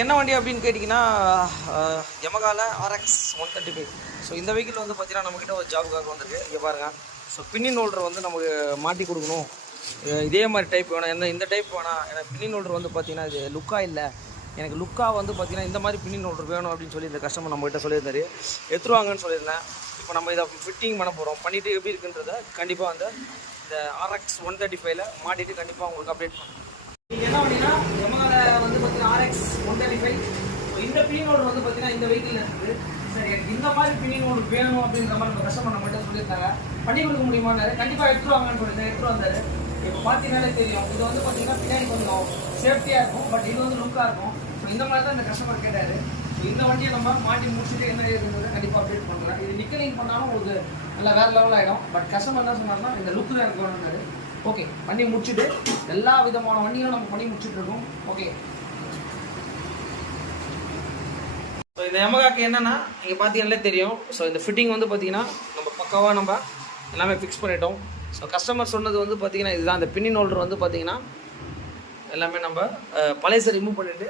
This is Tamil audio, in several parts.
என்ன வண்டி அப்படின்னு கேட்டிங்கன்னா யமகால RX 135. ஸோ இந்த வெஹிக்கிள் வந்து பார்த்தீங்கன்னா நம்மக்கிட்ட ஒரு ஜாபுக்காக வந்திருக்கு. இங்கே பாருங்கள். ஸோ பின்னின் ஹோல்டர் வந்து நமக்கு மாட்டி கொடுக்கணும், இதே மாதிரி டைப் வேணும், இந்த டைப் வேணாம். எனக்கு பின்னின் ஹோல்டர் வந்து பார்த்தீங்கன்னா இது லுக்காக இல்லை, எனக்கு லுக்காக வந்து பார்த்தீங்கன்னா இந்த மாதிரி பின்னின் ஹோல்டர் வேணும் அப்படின்னு சொல்லி இந்த கஸ்டமர் நம்மகிட்ட சொல்லியிருந்தாரு. எடுத்துருவாங்கன்னு சொல்லியிருந்தேன். இப்போ நம்ம இதை ஃபிட்டிங் பண்ண போகிறோம். பண்ணிவிட்டு எப்படி இருக்குன்றதை கண்டிப்பாக வந்து இந்த RX 135ல் மாட்டிட்டு கண்டிப்பாக உங்களுக்கு அப்டேட் பண்ணுறோம். நீங்கள் என்ன பண்ணிங்கன்னா யமகால வந்து பார்த்தீங்கன்னா RX 135. ஸோ இந்த பின்னின் ஹோல்டர் வந்து பார்த்தீங்கன்னா இந்த வெஹிக்கிள் இருக்குது. சரி, எனக்கு இந்த மாதிரி பின்னின் ஹோல்டர் வேணும் அப்படின்ற மாதிரி நம்ம கஸ்டமர் நம்மகிட்ட சொல்லியிருந்தாங்க. பண்ணி கொடுக்க முடியுமான்னாரு. கண்டிப்பாக எடுத்துருவாங்கன்னு சொல்லியிருந்தேன். எடுத்துரு வந்தார். இப்போ பார்த்தீங்கன்னாலே தெரியும், இது வந்து பார்த்தீங்கன்னா பின்னாடி கொஞ்சம் சேஃப்டியாக இருக்கும், பட் இது வந்து லுக்காக இருக்கும். ஸோ இந்த மாதிரி தான் இந்த கஸ்டமர் கேட்டார். ஸோ இந்த வண்டியை நம்ம மாட்டி முடிச்சுட்டு என்ன ஏதுங்கிறது கண்டிப்பாக அப்டேட் பண்ணுறேன். இது நிக்கலிங் பண்ணாலும் உங்களுக்கு நல்லா வேறு லெவல் ஆகிடும். பட் கஸ்டமர் என்ன சொன்னார்னா இந்த லுக்கு தான் எனக்கு வேணும்னாரு. ஓகே, பண்ணி முடிச்சுட்டு எல்லா விதமான வண்டிகளும் நம்ம பண்ணி முடிச்சுட்ருக்கோம். ஓகே, ஸோ இந்த யமகாக்கு என்னென்னா நீங்கள் பார்த்தீங்கன்னாலே தெரியும். ஸோ இந்த ஃபிட்டிங் வந்து பார்த்தீங்கன்னா நம்ம பக்காவாக நம்ம எல்லாமே ஃபிக்ஸ் பண்ணிட்டோம். ஸோ கஸ்டமர் சொன்னது வந்து பார்த்தீங்கன்னா இதுதான். இந்த பின்னின் ஹோல்டர் வந்து பார்த்தீங்கன்னா எல்லாமே நம்ம பழைய ரிமூவ் பண்ணிவிட்டு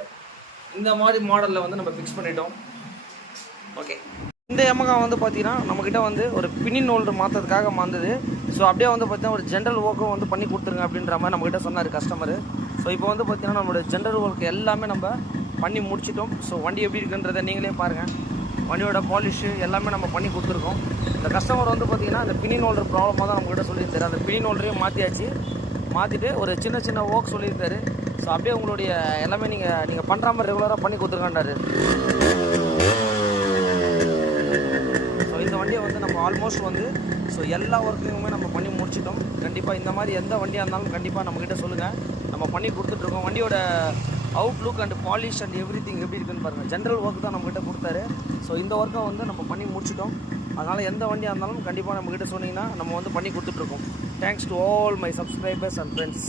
இந்த மாதிரி மாடலில் வந்து நம்ம ஃபிக்ஸ் பண்ணிட்டோம். ஓகே, இந்த யமகா வந்து பார்த்தீங்கன்னா நம்மக்கிட்ட வந்து ஒரு பின்னின் ஹோல்டர் மாற்றதுக்காக வந்தது. ஸோ அப்படியே வந்து பார்த்தீங்கன்னா ஒரு ஜென்ரல் ஒர்க்கும் வந்து பண்ணி கொடுத்துருங்க அப்படின்ற மாதிரி நம்மக்கிட்ட சொன்னார் கஸ்டமர். ஸோ இப்போ வந்து பார்த்தீங்கன்னா நம்மளோட ஜென்ரல் ஒர்க் எல்லாமே நம்ம பண்ணி முடிச்சிட்டோம். ஸோ வண்டி எப்படி இருக்குன்றதை நீங்களே பாருங்கள். வண்டியோட பாலிஷு எல்லாமே நம்ம பண்ணி கொடுத்துருக்கோம். இந்த கஸ்டமர் வந்து பார்த்திங்கன்னா அந்த பின்னின் ஹோல்டர் ப்ராப்ளமாக தான் நம்மக்கிட்ட சொல்லியிருந்தாரு. அந்த பின்னின் ஹோல்டரையும் மாற்றியாச்சு. மாற்றிட்டு ஒரு சின்ன சின்ன ஒர்க் சொல்லியிருந்தாரு. ஸோ அப்படியே உங்களுடைய எல்லாமே நீங்கள் பண்ணுற மாதிரி ரெகுலராக பண்ணி கொடுத்துருக்காண்டாரு. ஸோ இந்த வண்டியை வந்து நம்ம ஆல்மோஸ்ட் வந்து ஸோ எல்லா ஒர்க்கையுமே நம்ம பண்ணி முடிச்சிட்டோம். கண்டிப்பாக இந்த மாதிரி எந்த வண்டியாக இருந்தாலும் கண்டிப்பாக நம்மக்கிட்ட சொல்லுங்கள், நம்ம பண்ணி கொடுத்துட்ருக்கோம். வண்டியோட Outlook and polish and every thing எப்படி இருக்குன்னு பாருங்கள். ஜென்ரல் ஒர்க் தான் நம்மக்கிட்ட கொடுத்தாரு. ஸோ இந்த ஒர்க்கை வந்து நம்ம பண்ணி முடிச்சிட்டோம். அதனால் எந்த வண்டியாக இருந்தாலும் கண்டிப்பாக நம்மக்கிட்ட சொன்னீங்கன்னா நம்ம வந்து பண்ணி கொடுத்துட்ருக்கோம். Thanks to all my subscribers and friends.